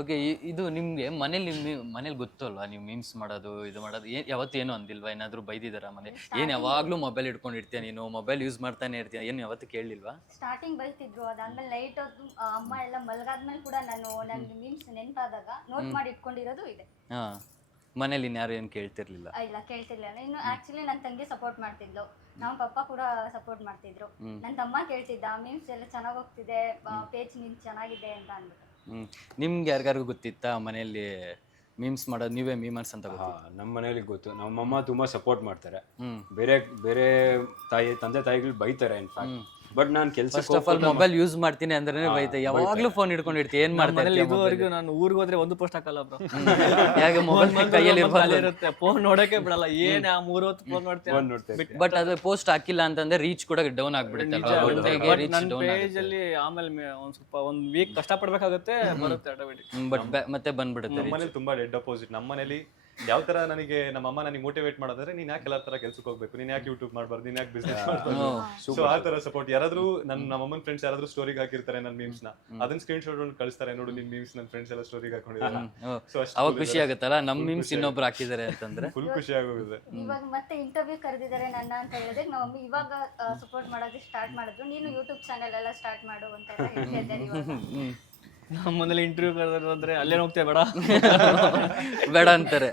Okay. ಇದು ನಿಮ್ಗೆ ಮನೇಲಿ ಗೊತ್ತು ಅಲ್ವಾ ನೀವು ಮೀಮ್ಸ್ ಮಾಡೋದು ಇದು ಮಾಡೋದು ಯಾವತ್ತೇನು ಅಂದಿಲ್ವಾ? ಏನಾದ್ರು ಬೈದಿದಾರ ಮನೆ? ಏನ್ ಯಾವಾಗ್ಲೂ ಮೊಬೈಲ್ ಇಟ್ಕೊಂಡಿರ್ತೀಯ ನೀನು, ಮೊಬೈಲ್ ಯೂಸ್ ಮಾಡ್ತಾನೆ ಇರ್ತೀಯ, ಏನು ಯಾವತ್ತು ಕೇಳಲಿಲ್ವಾ? ಸ್ಟಾರ್ಟಿಂಗ್ ಬೈತಿದ್ರು, ಅದಾದ್ಮೇಲೆ ನೈಟ್ ಹೊತ್ತು ಅಮ್ಮ ಎಲ್ಲ ಮಲ್ಗಾದ್ಮೇಲೆ ಕೂಡ ನನ್ಗೆ ಮೀಮ್ಸ್ ನೆನಪಾದಾಗ ನೋಟ್ ಮಾಡಿ ಇಟ್ಕೊಂಡಿರೋದು ಇದೆ. ಹಾ, ಮನೇಲಿ ಇನ್ಯಾರು ಏನು ಕೇಳ್ತಿರ್ಲಿಲ್ಲ? ಇಲ್ಲ, ಕೇಳ್ತಿರ್ಲಿಲ್ಲ. ಇನ್ನು ಆಕ್ಚುಲಿ ನನ್ನ ತಂಗಿ ಸಪೋರ್ಟ್ ಮಾಡ್ತಿದ್ಲು, ನಮ್ಮ ಪಪ್ಪ ಕೂಡ ಸಪೋರ್ಟ್ ಮಾಡ್ತಿದ್ರು. ನನ್ನ ತಮ್ಮ ಕೇಳ್ತಿದ್ದ, ಮೀಮ್ಸ್ ಎಲ್ಲ ಚೆನ್ನಾಗಿ ಹೋಗ್ತಿದೆ, ಪೇಜ್ ನಿನ್ ಚೆನ್ನಾಗಿದೆ ಅಂತ ಅಂದ್ಬಿಟ್ಟು. ನಿಮ್ಗೆ ಯಾರಿಗಾರು ಗೊತ್ತಿತ್ತಾ ಮನೆಯಲ್ಲಿ ಮೀಮ್ಸ್ ಮಾಡೋದು, ನೀವೇ ಮೀಮರ್ಸ್ ಅಂತ ಗೊತ್ತಿತ್ತು? ನಮ್ಮ ಮನೇಲಿ ಗೊತ್ತು. ನಮ್ಮಮ್ಮ ತುಂಬಾ ಸಪೋರ್ಟ್ ಮಾಡ್ತಾರೆ. ಬೇರೆ ಬೇರೆ ತಂದೆ ತಾಯಿಗಳು ಬೈತಾರೆ ಇನ್ಫ್ಯಾಕ್ಟ್. ಬಟ್ ನಾನು first of all mobile use ಮಾಡ್ತೀನಿ ಅಂದ್ರೆ ಬೈತೆ. ಯಾವಾಗ್ಲೂ ಫೋನ್ ಹಿಡ್ಕೊಂಡಿರ್ತೀವಿ, ಏನ್ ಮಾಡ್ತಾರೆ? ಇದುವರೆಗೂ ನಾನು ಊರಿಗೆ ಹೋದ್ರೆ ಒಂದು ಪೋಸ್ಟ್ ಹಾಕಲ್ಲ ಬ್ರೋ. ಯಾಕೆ ಮೊಬೈಲ್ ಕೈಯಲ್ಲಿ ಇರುತ್ತೆ, ಫೋನ್ ನೋಡಕ್ಕೆ ಬಿಡಲ್ಲ. ಏನ್ 3 ಹೊತ್ತು ಫೋನ್ ಮಾಡ್ತೀನಿ. ಬಟ್ ಅದು ಪೋಸ್ಟ್ ಹಾಕಿಲ್ಲ ಅಂತಂದ್ರೆ ರೀಚ್ ಕೂಡ ಡೌನ್ ಆಗ್ಬಿಡುತ್ತೆ. ನನ್ನ ಪೇಜ್ ಅಲ್ಲಿ ಆಮೇಲೆ ಒಂದ್ ವೀಕ್ ಕಷ್ಟ ಪಡ್ಬೇಕಾಗುತ್ತೆ, ಬರುತ್ತೆ ಆಟೋಮೆಟಿಕ್. ಬಟ್ ಮತ್ತೆ ಬಂದ್ಬಿಡುತ್ತೆ. ನಮ್ಮನೇಲಿ ತುಂಬಾ ಡೆಡ್ ಅಪೋಸಿಟ್. ನಮ್ಮನೇಲಿ ಯಾವ ತರ ನಮ್ಮಮ್ಮ ನನಗೆ ಮೋಟಿವೇಟ್ ಮಾಡೋದ್ರೆ, ನೀನ್ ಯಾಕೆ ಎಲ್ಲರ ತರ ಕೆಲ್ಸಕ್ಕೆ ಹೋಗ್ಬೇಕು, ನೀನ್ ಯಾಕೆ ಯೂಟ್ಯೂಬ್ ಮಾಡ್ಬಾರ್ದು, ನೀನ್ ಯಾಕೆ ಬಿಸ್ನೆಸ್ ಮಾಡ್ಬಾರ್ದು, ಸೊ ಆ ತರ ಸಪೋರ್ಟ್. ಯಾರಾದ್ರೂ ನಮ್ಮಮ್ಮನ ಫ್ರೆಂಡ್ಸ್ ಯಾರಾದ್ರೂ ಸ್ಟೋರಿಗೆ ಹಾಕಿರ್ತಾರೆ ನನ್ನ ಮೀಮ್ಸ್ ನ, ಅದನ್ನ ಸ್ಕ್ರೀನ್ ಶಾಟ್ ಕಳಿಸ್ತಾರೆ, ನೋಡು ನಿನ್ ಮೀಮ್ಸ್ ನನ್ನ ಫ್ರೆಂಡ್ಸ್ ಎಲ್ಲ ಸ್ಟೋರಿಗೆ ಹಾಕೊಂಡಿದ್ದಾರೆ. ಸೊ ಅವಾಗ ಖುಷಿ ಆಗುತ್ತಲ್ಲ, ನಮ್ ಮೀಮ್ಸ್ ಇನ್ನೊಬ್ರು ಹಾಕಿದ್ದಾರೆ ಅಂತಂದ್ರೆ ಫುಲ್ ಖುಷಿ ಆಗೋಗಿದೆ. ಇವಾಗ ಮತ್ತೆ ಇಂಟರ್ವ್ಯೂ ಕರೆದಿದ್ದಾರೆ ನನ್ನ ಅಂತ ಹೇಳಿದ್ರೆ ನಮ್ಮ ಮಮ್ಮಿ ಇವಾಗ ಸಪೋರ್ಟ್ ಮಾಡೋದಕ್ಕೆ ಸ್ಟಾರ್ಟ್ ಮಾಡಿದ್ರು. ನೀನು ಯೂಟ್ಯೂಬ್ ಚಾನೆಲ್ ಎಲ್ಲ ಸ್ಟಾರ್ಟ್ ಮಾಡು ಅಂತ ಹೇಳ್ತಾ ಇದ್ದಾರೆ ಇವಾಗ. ನಮ್ಮ ಮನೇಲಿ ಇಂಟರ್ವ್ಯೂ ಕರೆದ್ರೆ ಅಲ್ಲೇನು ಹೋಗ್ತೇವೆ ಬೇಡ ಬೇಡ ಅಂತಾರೆ.